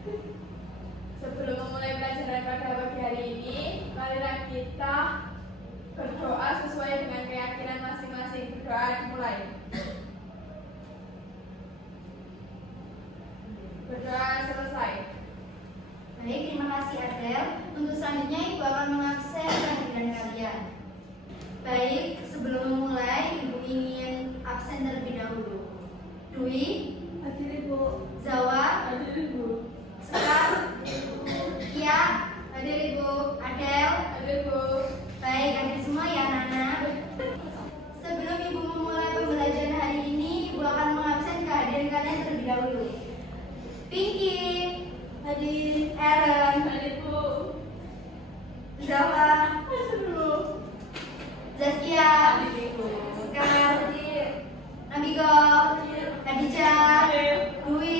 Sebelum memulai pelajaran pada pagi hari ini, marilah kita berdoa sesuai dengan keyakinan masing-masing. Berdoa dimulai. Berdoa selesai. Baik, terima kasih Adel. Untuk selanjutnya Ibu akan mengabsen kehadiran kalian. Baik, sebelum memulai Ibu ingin absen terlebih dahulu. Dwi, Hadir Ibu. Zawa, Hadir Ibu. Sekar, Kia, hadir Ibu. Adel, Hadir Ibu. baik, hadir semua ya anak-anak. Sebelum Ibu memulai pembelajaran hari ini, Ibu akan mengabsen kehadiran kalian terlebih dahulu. Pinky, hadir. Aaron, Hadir Ibu. Zawa, Hadir Ibu. Zaskia, Hadir Ibu. Sekar, hadir. Nabigo, Khadijah, Dwi,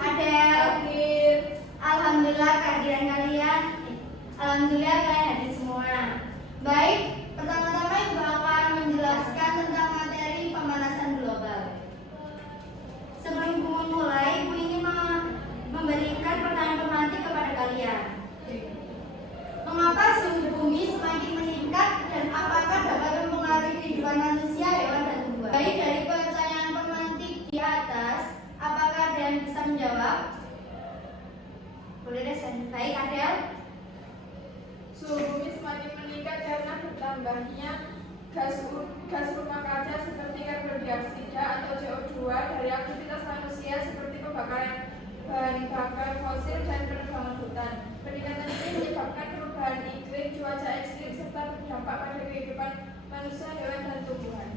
Adel, Hadir. Alhamdulillah kehadiran kalian. Alhamdulillah kalian hadir semua. Baik, pertama-tama Ibu akan menjelaskan tentang materi pemanasan global. Sebelum Ibu memulai, Ibu ingin memberikan pertanyaan pemantik kepada kalian. Mengapa suhu bumi semakin meningkat dan apakah dapat mempengaruhi kehidupan manusia, hewan, dan tumbuhan? Baik, dari pertanyaan pemantik di atas, apakah ada yang bisa menjawab? Boleh deh, baik Adel. Suhu bumi semakin meningkat karena bertambahnya gas rumah kaca seperti karbon dioksida atau CO2 dari aktivitas manusia seperti pembakaran bahan bakar fosil dan penebangan hutan. Peningkatan ini menyebabkan perubahan iklim, cuaca ekstrim serta berdampak pada kehidupan manusia, hewan, dan tumbuhan.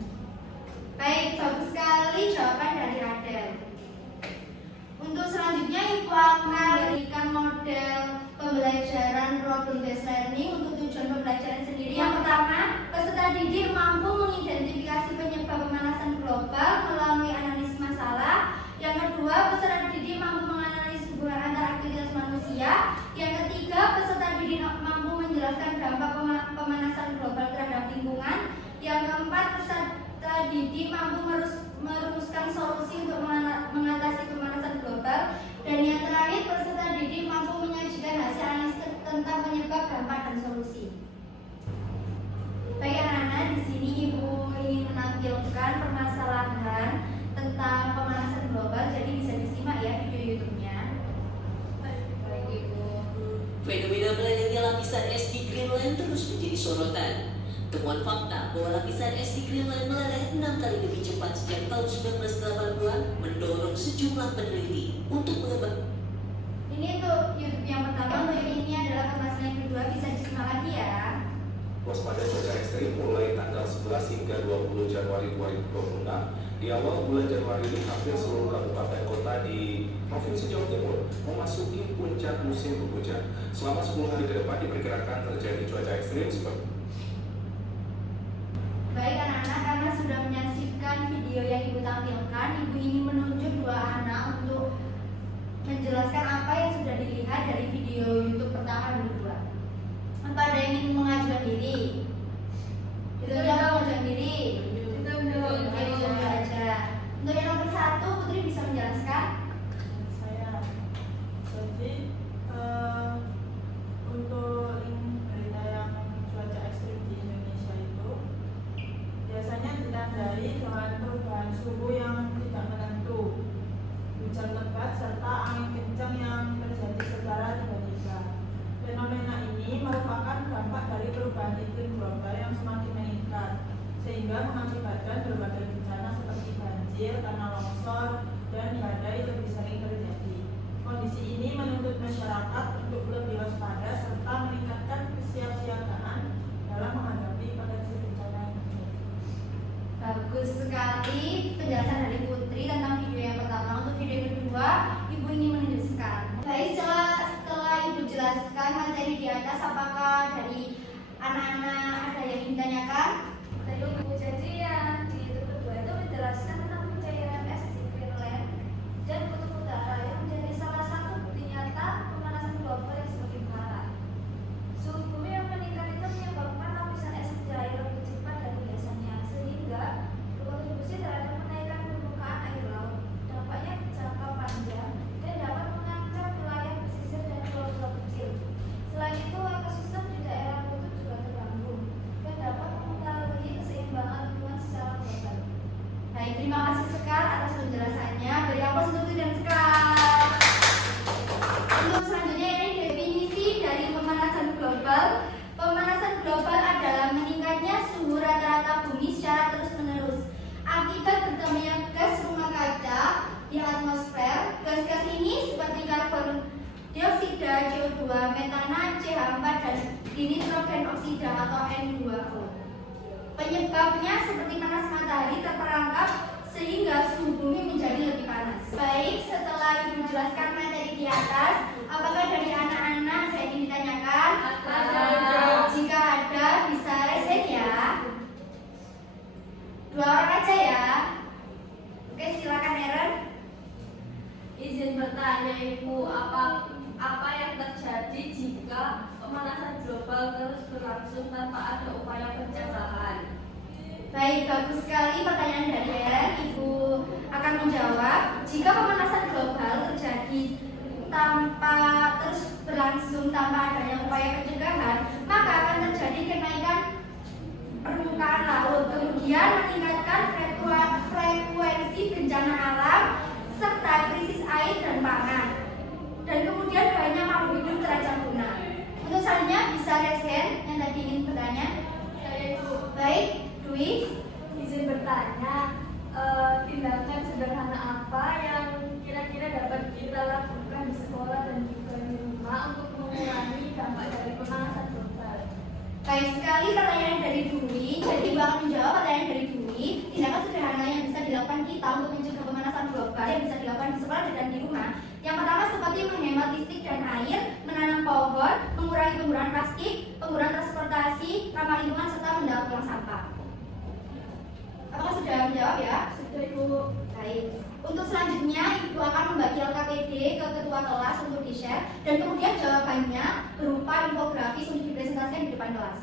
Baik, bagus sekali jawaban dari Adel. Untuk selanjutnya Ibu akan berikan model pembelajaran problem based learning untuk tujuan pembelajaran sendiri. Yang pertama, peserta didik mampu mengidentifikasi penyebab pemanasan global melalui analisis masalah. Yang kedua, peserta didik mampu menganalisis hubungan antara aktivitas manusia. Yang ketiga, peserta didik mampu menjelaskan dampak pemanasan global terhadap lingkungan. Yang keempat, peserta didik mampu merumuskan solusi untuk mengatasi pemanasan global. Dan yang terakhir, peserta didik mampu menyajikan hasil analisis tentang penyebab, dampak, dan solusi. Baik anak-anak, di sini Ibu ingin menampilkan permasalahan tentang pemanasan global, jadi bisa disimak ya video YouTube-nya. Baik Ibu. Fenomena meledaknya lapisan es di Greenland terus menjadi sorotan. Temuan fakta bahwa lapisan es di Greenland meledak 6 kali lebih cepat sejak tahun 1980-an mendorong sejumlah peneliti untuk mengembangkan. Ini untuk YouTube yang pertama, untuk ini adalah permasalahan yang kedua, bisa disimak lagi ya. Waspada cuaca ekstrim mulai tanggal 11 hingga 20 Januari 2026. Di awal bulan Januari ini hampir seluruh kabupaten kota di Provinsi Jawa Timur memasuki puncak musim penghujan. Selama 10 hari ke depan diperkirakan terjadi cuaca ekstrim seperti. Baik anak-anak, karena sudah menyaksikan video yang Ibu tampilkan, Ibu ingin menunjuk dua anak untuk menjelaskan apa yang sudah dilihat dari video YouTube pertama dan kedua. Apa ada yang ingin mengajukan diri? Itu yang mengajukan diri. Kita Oke, jawab aja. Untuk yang nomor 1, Putri bisa menjelaskan? Saya jadi untuk berita yang cuaca ekstrim di Indonesia itu biasanya ditandai dengan perubahan suhu yang tidak menentu, hujan lebat serta angin kencang yang terjadi secara tiba-tiba. Fenomena ini merupakan dampak dari perubahan iklim global yang semakin meningkat, sehingga mengakibatkan berbagai bencana seperti banjir, tanah longsor, dan badai lebih sering terjadi. Kondisi ini menuntut masyarakat untuk lebih waspada serta meningkatkan kesiapsiagaan dalam menghadapi potensi bencana yang terjadi. Bagus sekali penjelasan dari Putri tentang video yang pertama. Untuk video yang kedua, Ibu ingin menunjukkan. Baik, setelah Ibu jelaskan materi di atas, apakah dari anak-anak ada yang ingin ditanyakan? Dari Ibu, jadi yang di YouTube kedua itu menjelaskan tentang pencairan es di Greenland dan kutub utara yang menjadi salah satu bukti nyata pemanasan global yang semakin parah. Suhu bumi yang meningkat itu menyebabkan lapisan es mencair lebih cepat dari biasanya, sehingga berkontribusi terhadap kenaikan permukaan air laut. Dampaknya jangka panjang dan dapat mengancam di atmosfer. Gas-gas ini seperti karbon dioksida, CO2, metana, CH4, dan nitrogen oksida atau N2O. Penyebabnya seperti panas matahari terperangkap sehingga suhu bumi menjadi lebih panas. Baik, setelah Ibu jelaskan materi di atas, apakah dari anak-anak ada yang ditanyakan? Ada. Jika ada, bisa raise ya. 2 orang aja ya. Oke, silakan Eren. Izin bertanya Ibu, apa yang terjadi jika pemanasan global terus berlangsung tanpa ada upaya pencegahan? Baik, bagus sekali pertanyaan dari Eren. Ibu akan menjawab, jika pemanasan global terjadi tanpa terus berlangsung tanpa adanya upaya pencegahan, maka akan terjadi kenaikan permukaan laut, kemudian meningkatkan frekuensi bencana alam serta krisis air dan pangan, dan kemudian banyak makhluk hidup terancam punah. Untuk selanjutnya bisa resen yang tadi ingin bertanya. Saya Ibu. Baik, Dwi. Izin bertanya, tindakan sederhana apa yang kira-kira dapat kita lakukan di sekolah dan juga di rumah untuk mengurangi dampak dari pemanasan global? Baik sekali pertanyaan dari Dwi. Jadi Ibu akan menjawab pertanyaan dari Dwi. Tindakan sederhana yang bisa dilakukan kita untuk mencegah pemanasan global yang bisa dilakukan di sekolah dan di rumah. Yang pertama seperti menghemat listrik dan air, menanam pohon, mengurangi penggunaan plastik, penggunaan transportasi, ramah lingkungan serta mendaur ulang sampah. Apakah sudah menjawab ya? Sudah Ibu. Baik. Untuk selanjutnya Ibu akan membagi LKPD ke ketua kelas untuk di-share dan kemudian jawabannya berupa infografis untuk dipresentasikan di depan kelas.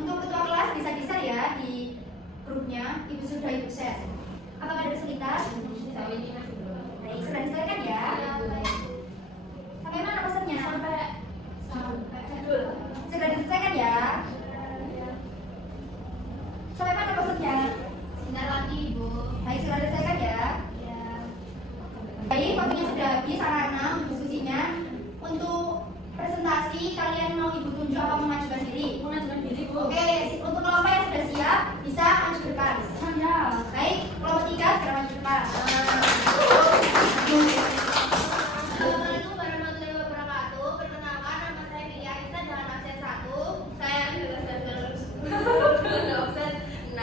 Untuk ketua kelas bisa di-share ya di grupnya. Ibu sudah Ibu share. Apakah ada kesulitan? Baik, sudah di-share kan ya? Sampai mana pesannya? Sampai judul. Sudah diselesaikan ya? Sampai mana pesannya? Sebentar lagi Ibu. Baik, sudah diselesaikan ya? Baik, waktunya sudah habis anak-anak untuk diskusinya. Untuk presentasi kalian mau Ibu tunjuk apa mengajukan diri? Mengajukan diri Bu. Oke, untuk kelompok yang sudah siap bisa maju ke depan. Baik, kelompok 3 segera maju ke depan. Assalamualaikum warahmatullahi wabarakatuh. Perkenalkan, nama saya Mia Aisyah dengan absen 1. Saya dijelaskan dengan absen 6.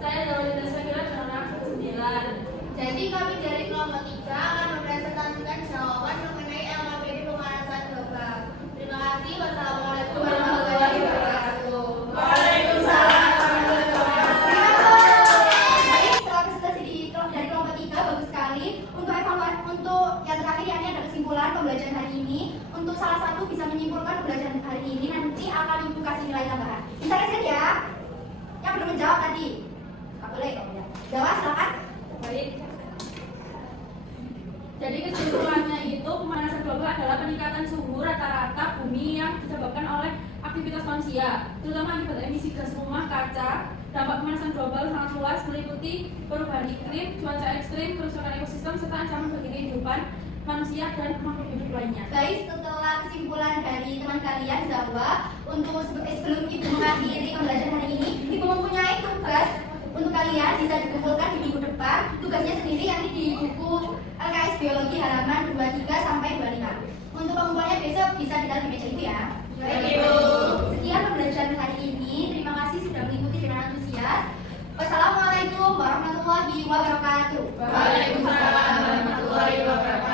Saya dijelaskan dengan absen 9. Jadi kami dari kelompok 3 akan mempresentasikan jawaban mengenai LKPD pemanasan global. Terima kasih. Wassalamualaikum warahmatullahi wabarakatuh. Waalaikumsalam warahmatullahi wabarakatuh. Baik, setelah presentasi dari kelompok 3 bagus sekali. Untuk evaluasi untuk yang terakhir yakni ada kesimpulan pembelajaran hari ini. Untuk salah satu bisa menyimpulkan pembelajaran hari ini nanti akan Ibu kasih nilai tambahan. Bisa resen ya? Yang belum menjawab tadi. Tak boleh kamu ya. Jawab silakan. Baik. Jadi kesimpulannya itu pemanasan global adalah peningkatan suhu rata-rata bumi yang disebabkan oleh aktivitas manusia, terutama akibat emisi gas rumah kaca. Dampak pemanasan global sangat luas, meliputi perubahan iklim, cuaca ekstrim, kerusakan ekosistem, serta ancaman bagi kehidupan manusia dan makhluk hidup lainnya. Baik, setelah kesimpulan dari teman kalian bahwa untuk sebelum Ibu mengakhiri pembelajaran hari ini, Ibu mempunyai tugas untuk kalian bisa dikumpulkan di minggu depan. Tugasnya sendiri yang di buku LKS Biologi halaman 23 sampai 25. Untuk pengumpulannya besok bisa ditaruh di meja itu ya. Baik, Ibu. Sekian pembelajaran hari ini. Terima kasih sudah mengikuti dengan antusias. Wassalamualaikum warahmatullahi wabarakatuh. Waalaikumsalam warahmatullahi wabarakatuh.